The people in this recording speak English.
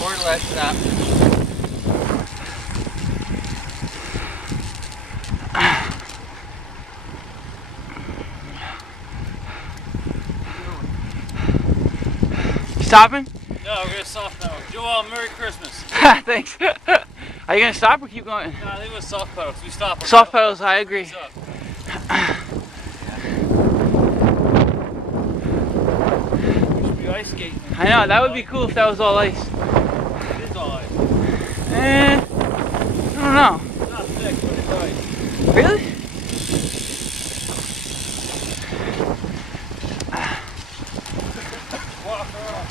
Or less stop. Stopping? No, we're gonna soft pedal. Joel, Merry Christmas. Thanks. Are you gonna stop or keep going? No, I think it was soft pedals. We stop. Soft pedals, I agree. We should be ice skating. I know, that would be cool if that was all ice. It is all ice. I don't know. It's not thick, but it's ice. Really? Walk around.